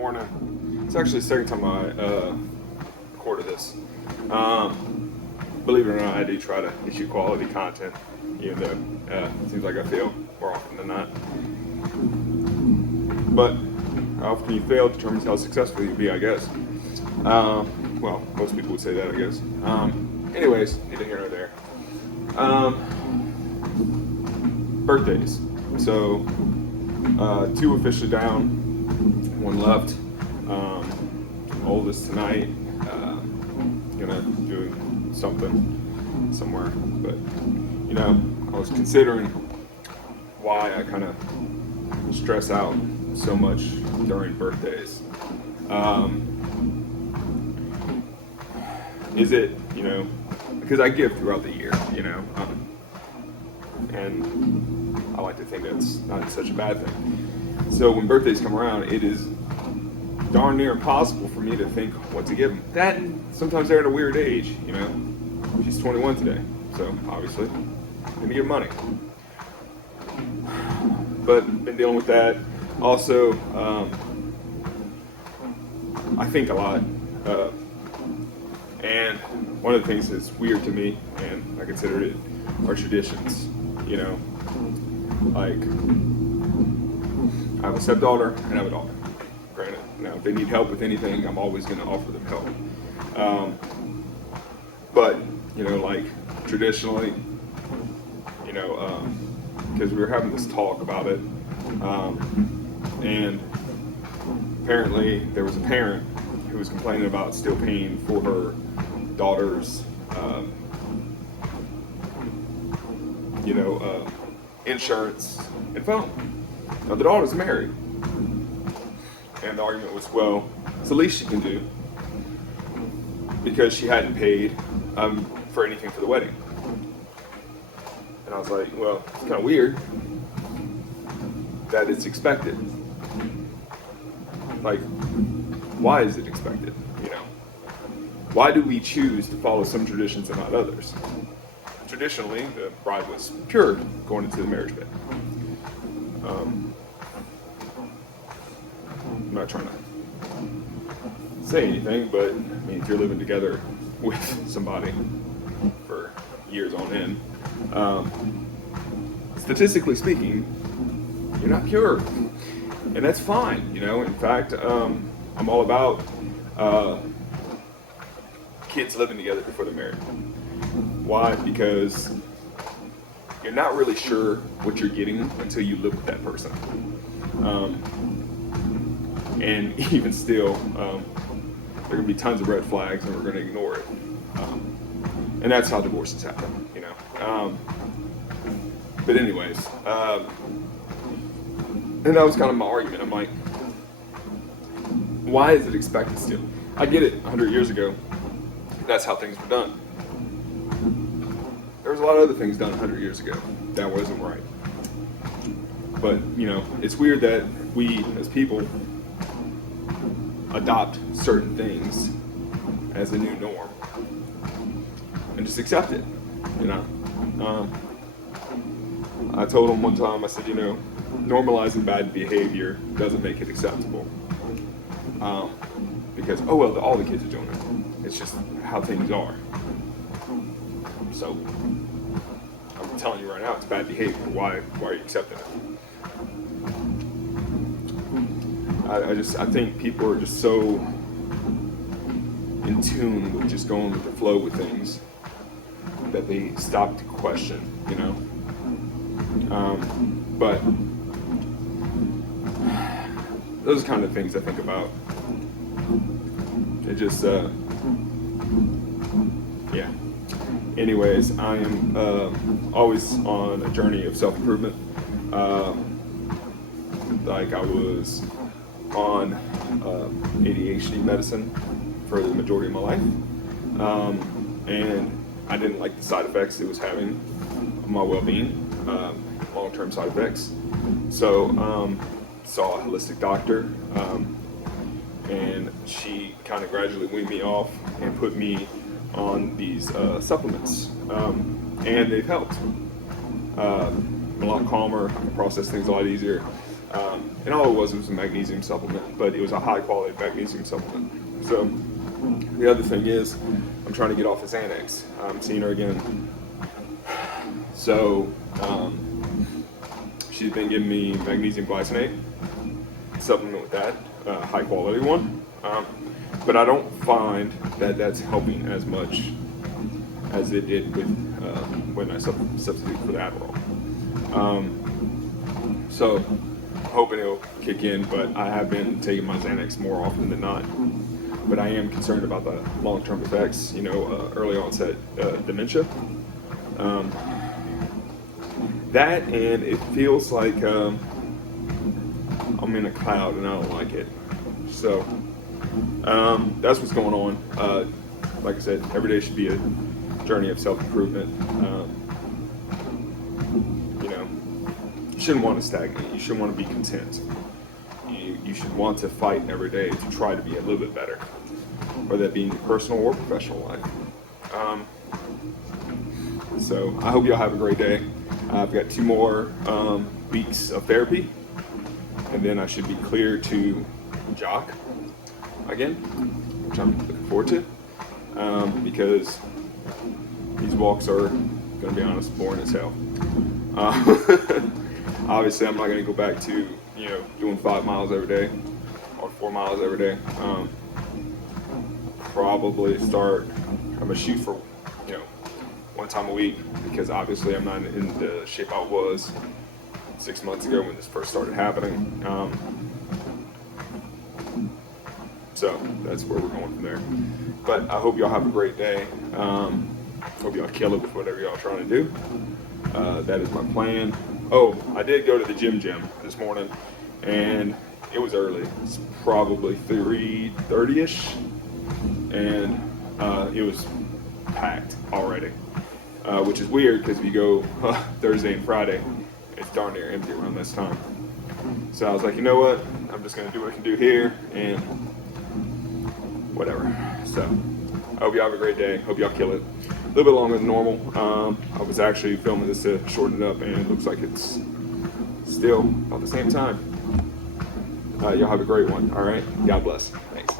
morning. It's actually the second time I recorded this. Believe it or not, I do try to issue quality content, even though it seems like I fail more often than not. But how often you fail determines how successful you'll be, I guess. Well, most people would say that, I guess. Anyways, neither here nor there. Birthdays. So, two officially down, one left. Oldest tonight, gonna do something somewhere. But, I was considering why I kind of stress out so much during birthdays. Is it, because I give throughout the year, and I like to think that's not such a bad thing. So when birthdays come around, it is darn near impossible for me to think what to give them. That, and sometimes they're at a weird age, She's 21 today, so obviously, I'm gonna give money. But been dealing with that. Also, I think a lot. And one of the things that's weird to me, and I consider it, are traditions. Like, I have a stepdaughter and I have a daughter. Granted, now if they need help with anything, I'm always going to offer them help. But, like, traditionally, because we were having this talk about it, and apparently there was a parent who was complaining about still paying for her daughter's, insurance and phone. Now the daughter's married, and the argument was, well, it's the least she can do because she hadn't paid for anything for the wedding. And I was like, well, it's kind of weird that it's expected. Like, why is it expected? Why do we choose to follow some traditions and not others? Traditionally, the bride was pure going into the marriage bed. I'm not trying to say anything, but if you're living together with somebody for years on end, statistically speaking, you're not pure, and that's fine. In fact, I'm all about kids living together before they're married. Why? Because you're not really sure what you're getting until you live with that person. And even still, there are going to be tons of red flags, and we're going to ignore it. And that's how divorces happen, But anyways, and that was kind of my argument. I'm like, why is it expected still? I get it, 100 years ago, that's how things were done. There was a lot of other things done 100 years ago that wasn't right. But, it's weird that we, as people, adopt certain things as a new norm and just accept it, I told him one time, I said, normalizing bad behavior doesn't make it acceptable. Because, all the kids are doing it. It's just how things are. So, I'm telling you right now, it's bad behavior. Why are you accepting it? I think people are just so in tune with just going with the flow with things that they stop to question, But those are kind of things I think about. It just, yeah. Anyways, I am always on a journey of self-improvement. Like I was on ADHD medicine for the majority of my life. And I didn't like the side effects it was having on my well-being, long-term side effects. So, saw a holistic doctor, and she kind of gradually weaned me off and put me on these supplements, and they've helped. I'm a lot calmer, I can process things a lot easier. And all it was a magnesium supplement, but it was a high quality magnesium supplement. So the other thing is, I'm trying to get off of Xanax. I'm seeing her again. So she's been giving me magnesium glycinate, supplement with that, high quality one. But I don't find that that's helping as much as it did with when I substitute for the Adderall. So I'm hoping it'll kick in, but I have been taking my Xanax more often than not. But I am concerned about the long-term effects, early onset dementia. That, and it feels like I'm in a cloud and I don't like it. So that's what's going on. Like I said, every day should be a journey of self-improvement. You shouldn't want to stagnate. You shouldn't want to be content. You should want to fight every day to try to be a little bit better, whether that be in your personal or professional life. So I hope y'all have a great day. I've got 2 more weeks of therapy, and then I should be clear to jog again, which I'm looking forward to, because these walks are, gonna be honest, boring as hell. Obviously, I'm not gonna go back to doing 5 miles every day or 4 miles every day. Probably start. I'm gonna shoot for 1 time a week, because obviously I'm not in the shape I was 6 months ago when this first started happening. So that's where we're going from there. But I hope y'all have a great day. Hope y'all kill it with whatever y'all trying to do. That is my plan. Oh, I did go to the gym this morning, and it was early. It's probably 3:30ish, and it was packed already, which is weird because if you go Thursday and Friday, it's darn near empty around this time. So I was like, you know what? I'm just gonna do what I can do here, and whatever. So I hope y'all have a great day. Hope y'all kill it. A little bit longer than normal. I was actually filming this to shorten it up, and it looks like it's still about the same time. Y'all have a great one. All right. God bless. Thanks.